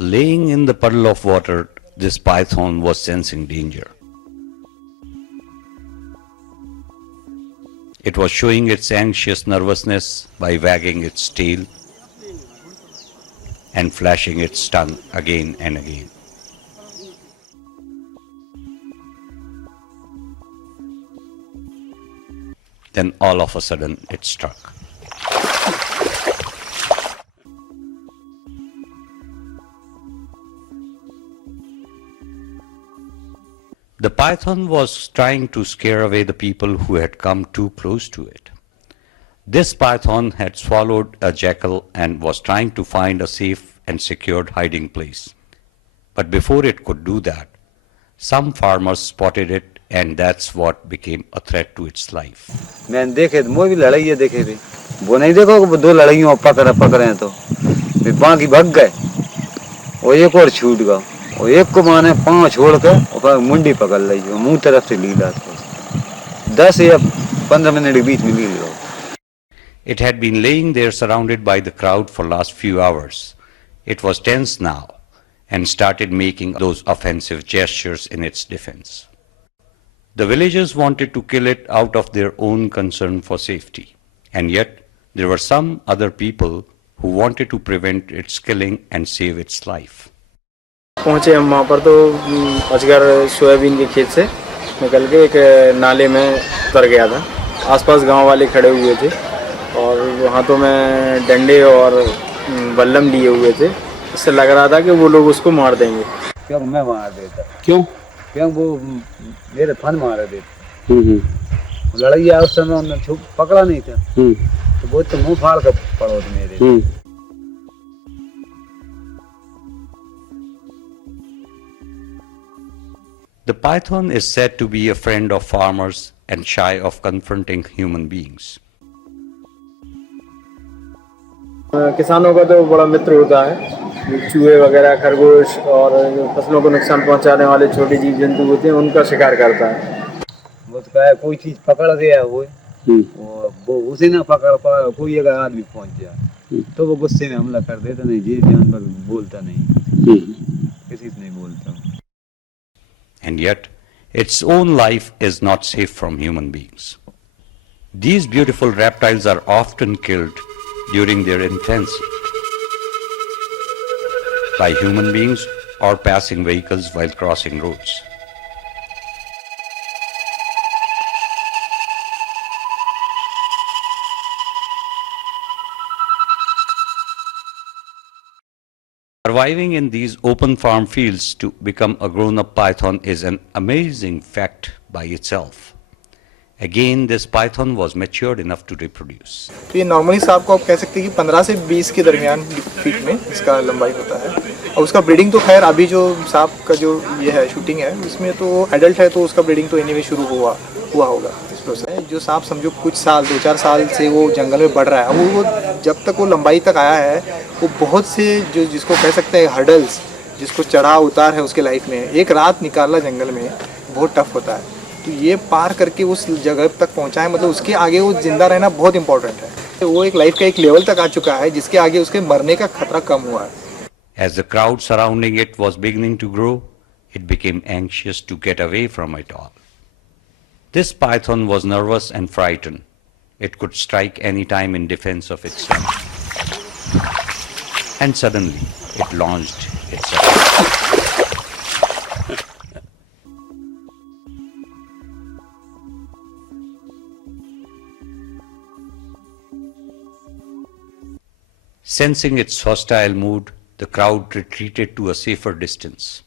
Laying in the puddle of water, this python was sensing danger. It was showing its anxious nervousness by wagging its tail and flashing its tongue again and again. Then all of a sudden it struck. The python was trying to scare away the people who had come too close to it. This python had swallowed a jackal and was trying to find a safe and secured hiding place. But before it could do that, some farmers spotted it, and that's what became a threat to its life. मैंने देखे तो मोई भी लड़ाई देखे थे वो नहीं देखो कि दो लड़ाइयों पकड़े हैं तो फिर बाकी भाग गए वो एक और छूट गया वो एक को माने पांव छोड़ के और मुंडी पकड़ ली वो मुंह तरफ से लीला था 10 या 15 मिनट के बीच में ली लो. It had been laying there surrounded by the crowd for last few hours. It was tense now and started making those offensive gestures in its defense. The villagers wanted to kill it out of their own concern for safety, and yet there were some other people who wanted to prevent its killing and save its life. पहुंचे हम वहाँ पर तो अजगर soybean के खेत से निकल के एक नाले में उतर गया था. आसपास गांव वाले खड़े हुए थे और वहाँ तो मैं डंडे और बल्लम लिए हुए थे. इससे लग रहा था कि वो लोग उसको मार देंगे. क्यों मैं मार देता क्यों क्यों वो मेरे फन मार देते लड़ाई उस समय उन्होंने पकड़ा नहीं था तो वो तो मुंह फाड़ कर पड़ो थे मेरे. The python is said to be a friend of farmers and shy of confronting human beings. किसानों का तो बड़ा मित्र होता है. चूहे वगैरह खरगोश और फसलों को नुकसान पहुंचाने वाले छोटे जीव जंतु होते हैं उनका शिकार करता है. वो तो कहे कोई चीज पकड़ गया वो उसे ना पकड़ पा कोई अगर आदमी पहुंच जाए तो वो गुस्से में हमला कर देता. नहीं जी जानवर बोलता नहीं किसी से नहीं बोलता. And yet, its own life is not safe from human beings. These beautiful reptiles are often killed during their infancy by human beings or passing vehicles while crossing roads. Surviving in these open farm fields to become a grown-up python is an amazing fact by itself. Again, this python was matured enough to reproduce. तो ये normally सांप को आप कह सकते हैं कि 15 से 20 के दरमियान फीट में इसका लंबाई होता है. और उसका ब्रीडिंग तो खैर अभी जो सांप का जो ये है शूटिंग है उसमें तो एडल्ट है तो उसका ब्रीडिंग तो एनीवे शुरू हुआ होगा. इस प्रोसेस जो सांप समझो कुछ साल 2-4 साल से वो जंगल में बढ़ रहा है वो जब तक वो लंबाई तक आया है वो बहुत से जो जिसको कह सकते हैं हर्डल्स जिसको चढ़ाव उतार है उसके लाइफ में एक रात निकालना जंगल में बहुत टफ होता है. तो ये पार करके उस जगह तक पहुंचा है मतलब उसके आगे वो जिंदा रहना बहुत इंपॉर्टेंट है. तो वो एक लाइफ का एक लेवल तक आ चुका है जिसके आगे उसके मरने का खतरा कम हुआ है. As the crowd surrounding it was beginning to grow, it became anxious to get away from it all. This python was nervous and frightened. It could strike any time in defense of itself. And suddenly, it launched itself. Sensing its hostile mood, the crowd retreated to a safer distance.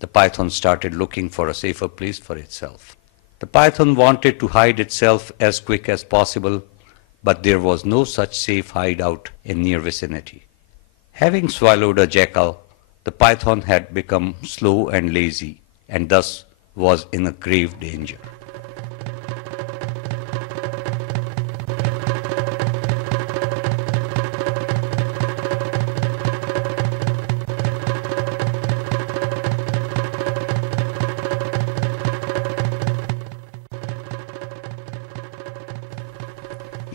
The python started looking for a safer place for itself. The python wanted to hide itself as quick as possible, but there was no such safe hideout in near vicinity. Having swallowed a jackal, the python had become slow and lazy, and thus was in a grave danger.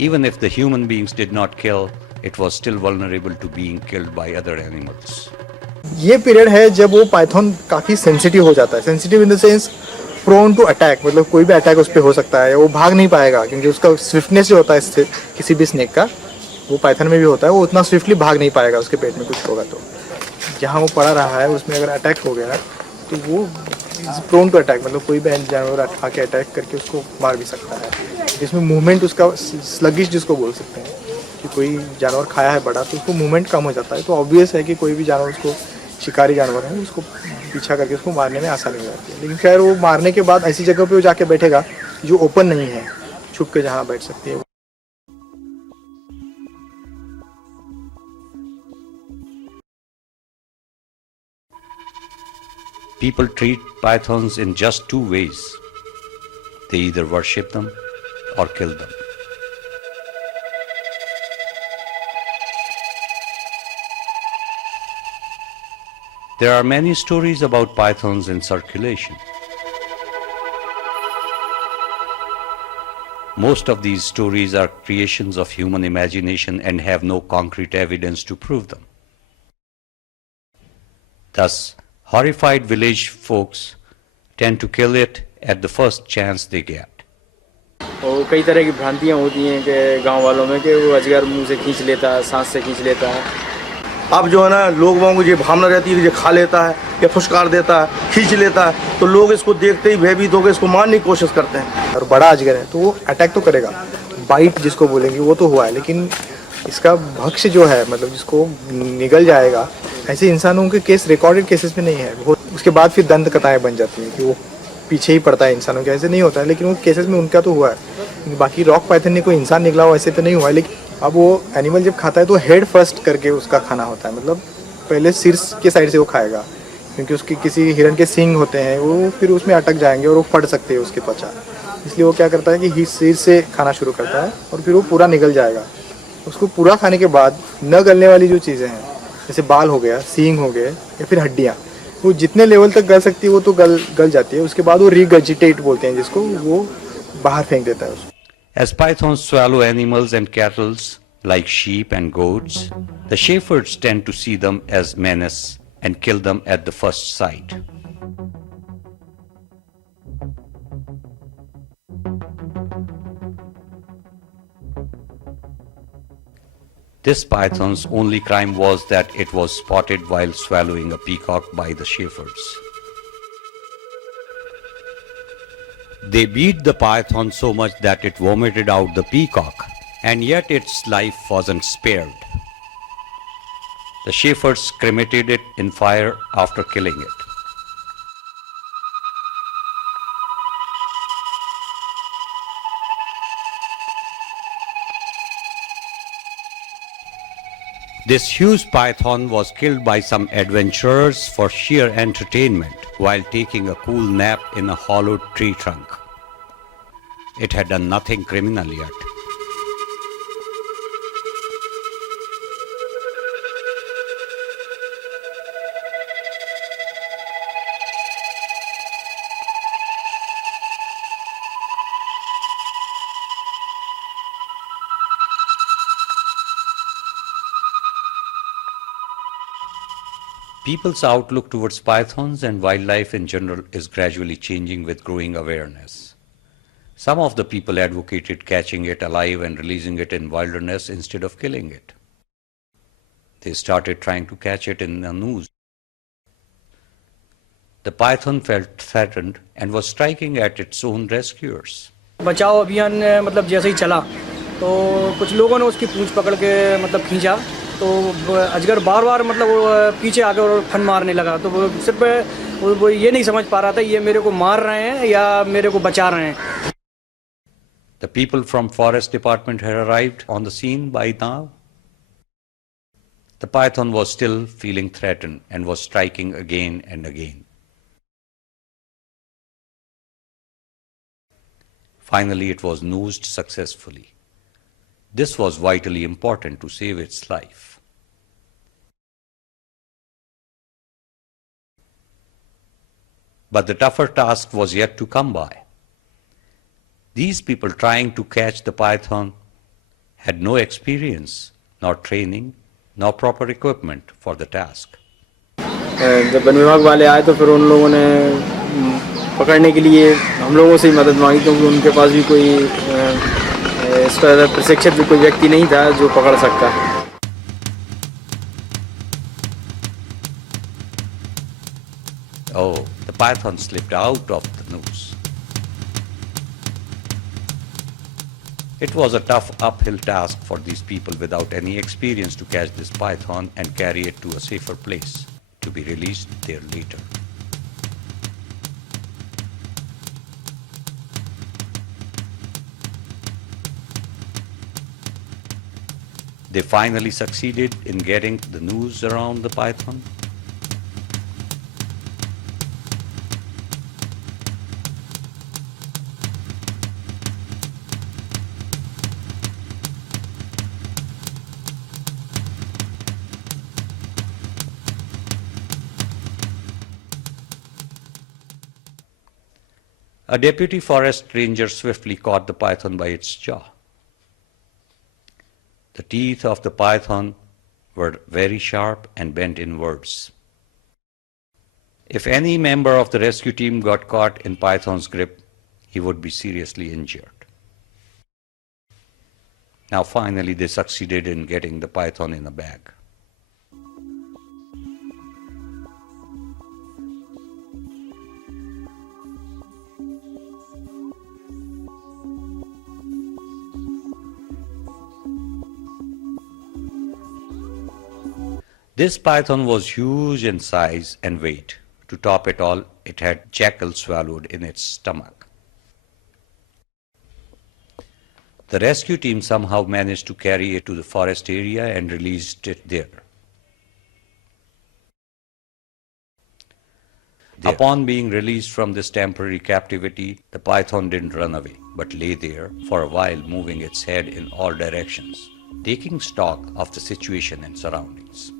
Even if the human beings did not kill, it was still vulnerable to being killed by other animals. ये period है जब वो python काफ़ी sensitive हो जाता है, sensitive in the sense prone to attack, मतलब कोई भी अटैक उस पर हो सकता है, वो भाग नहीं पाएगा क्योंकि उसका स्विफ्टनेस जो होता है इससे किसी भी स्नेक का, वो पाइथन में भी होता है, वो उतना स्विफ्टली भाग नहीं पाएगा, उसके पेट में कुछ होगा तो जहाँ वो पड़ा रहा है उसमें अगर अटैक हो गया तो वो प्रोन टू अटैक, मतलब कोई भी जानवर आके अटैक करके उसको मार भी सकता है। जिसमें मूवमेंट उसका स्लगिश जिसको बोल सकते हैं कि कोई जानवर खाया है बड़ा तो उसको मूवमेंट कम हो जाता है, तो ऑब्वियस है कि कोई भी जानवर उसको शिकारी जानवर है उसको पीछा करके उसको मारने में आसानी हो जाती है। लेकिन खैर वो मारने के बाद ऐसी जगह पे वो जाके बैठेगा जो ओपन नहीं है, छुप के जहाँ बैठ सकती है। People treat pythons in just two ways. They either worship them or kill them. There are many stories about pythons in circulation. Most of these stories are creations of human imagination and have no concrete evidence to prove them. Thus, horrified village folks tend to kill it at the first chance they get. और कई तरह की भ्रांतियाँ होती हैं कि गांव वालों में कि वो अजगर मुंह से खींच लेता है, सांस से खींच लेता है। अब जो है ना लोगों को ये भावना रहती है कि ये खा लेता है या फुशकार देता है, खींच लेता है, तो लोग इसको देखते ही भयभीत होकर इसको मारने की कोशिश करते हैं। और बड़ा अजगर है तो वो अटैक तो करेगा, बाइट जिसको बोलेंगे वो तो हुआ है, लेकिन इसका भक्ष्य जो है मतलब जिसको निगल जाएगा, ऐसे इंसानों के केस रिकॉर्डेड केसेस में नहीं है। वो उसके बाद फिर दंत कथाएं बन जाती हैं कि वो पीछे ही पड़ता है इंसानों के, ऐसे नहीं होता है, लेकिन वो केसेस में उनका तो हुआ है। बाकी रॉक पाइथन ने कोई इंसान निकला हो ऐसे तो नहीं हुआ है। लेकिन अब वो एनिमल जब खाता है तो हेड फर्स्ट करके उसका खाना होता है, मतलब पहले सिर के साइड से वो खाएगा, क्योंकि उसकी किसी हिरन के सींग होते हैं वो फिर उसमें अटक जाएंगे और वो फट सकते हैं उसकी त्वचा, इसलिए वो क्या करता है कि सिर से खाना शुरू करता है और फिर वो पूरा निगल जाएगा। उसको पूरा खाने के बाद न गलने वाली जो चीज़ें हैं जैसे बाल हो गया, सींग हो गए या फिर हड्डियाँ, वो जितने लेवल तक गल सकती है वो तो गल जाती है। उसके बाद वो रिगर्जिटेट बोलते हैं जिसको, वो बाहर फेंक देता है उसको। As pythons swallow animals and cattle like sheep and goats, the shepherds tend to see them as menace and kill them at the first sight. This python's only crime was that it was spotted while swallowing a peacock by the shepherds. They beat the python so much that it vomited out the peacock, and yet its life wasn't spared. The shepherds cremated it in fire after killing it. This huge python was killed by some adventurers for sheer entertainment while taking a cool nap in a hollowed tree trunk. It had done nothing criminal yet. People's outlook towards pythons and wildlife in general is gradually changing with growing awareness. Some of the people advocated catching it alive and releasing it in wilderness instead of killing it. They started trying to catch it in a noose. The python felt threatened and was striking at its own rescuers. बचाओ अभियान मतलब जैसे ही चला तो कुछ लोगों ने उसकी पूंछ पकड़ के मतलब खींचा, तो अजगर बार बार मतलब वो पीछे आके और फन मारने लगा। तो वो सिर्फ वो ये नहीं समझ पा रहा था ये मेरे को मार रहे हैं या मेरे को बचा रहे हैं। The people from forest department had arrived on the scene by now. The python was still feeling threatened and was striking again and again. Finally, it was noosed successfully. This was vitally important to save its life. But the tougher task was yet to come by. These people trying to catch the python had no experience nor training, nor proper equipment for the task. जब one विभाग वाले आए तो फिर उन लोगों ने पकड़ने के लिए हम लोगों से ही मदद मांगी, क्योंकि उनके पास भी कोई इस पर प्रशिक्षित भी कोई व्यक्ति नहीं था जो पकड़ सकता। Oh, the python slipped out of the noose. It was a tough uphill task for these people without any experience to catch this python and carry it to a safer place, to be released there later. They finally succeeded in getting the noose around the python. A deputy forest ranger swiftly caught the python by its jaw. The teeth of the python were very sharp and bent inwards. If any member of the rescue team got caught in python's grip, he would be seriously injured. Now finally they succeeded in getting the python in a bag. This python was huge in size and weight. To top it all, it had jackal swallowed in its stomach. The rescue team somehow managed to carry it to the forest area and released it there. Upon being released from this temporary captivity, the python didn't run away, but lay there for a while, moving its head in all directions, taking stock of the situation and surroundings.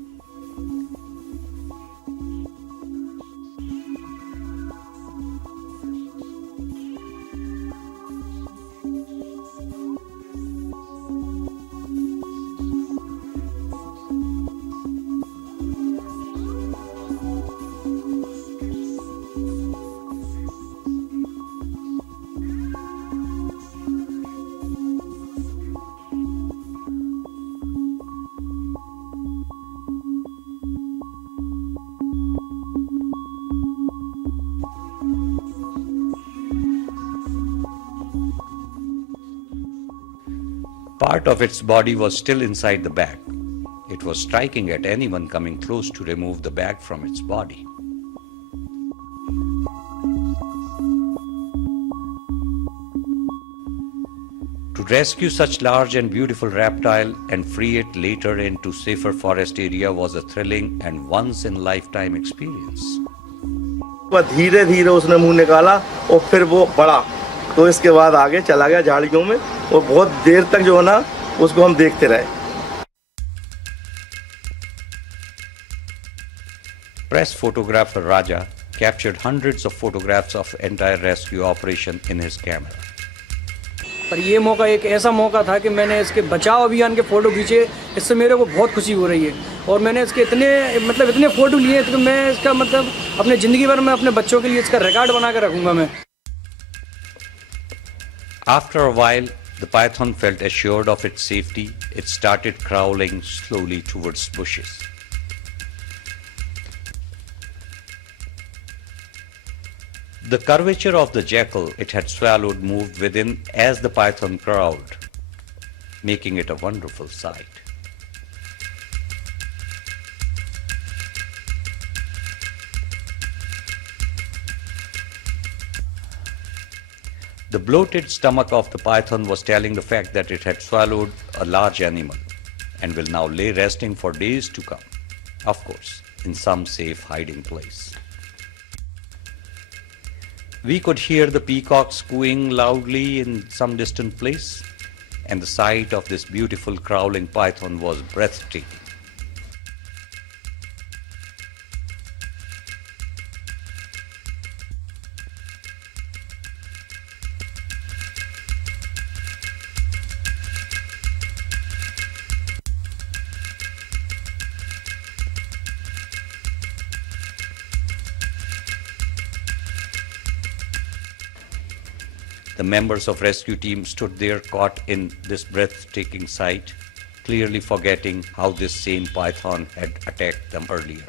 Part of its body was still inside the bag. It was striking at anyone coming close to remove the bag from its body. To rescue such large and beautiful reptile and free it later into safer forest area was a thrilling and once-in-lifetime experience. वह धीरे धीरे उसने मुंह निकाला और फिर वो बढ़ा, तो इसके बाद आगे चला गया झाड़ियों में और बहुत देर तक जो है ना उसको हम देखते रहे. Press photographer Raja captured hundreds of photographs of entire rescue operation in his camera. पर ये मौका एक ऐसा मौका था कि मैंने इसके बचाव अभियान के फ़ोटो खींचे। इससे मेरे को बहुत खुशी हो रही है और मैंने इसके इतने फ़ोटो लिए कि मैं इसका अपने ज़िंदगी भर में अपने बच्चों के लिए इसका रिकॉर्ड बना कर रखूँगा मैं। After a while, the python felt assured of its safety. It started crawling slowly towards bushes. The curvature of the jackal it had swallowed moved within as the python crawled, making it a wonderful sight. The bloated stomach of the python was telling the fact that it had swallowed a large animal and will now lay resting for days to come, of course, in some safe hiding place. We could hear the peacocks cooing loudly in some distant place, and the sight of this beautiful crawling python was breathtaking. The members of rescue team stood there caught in this breathtaking sight, clearly forgetting how this same python had attacked them earlier.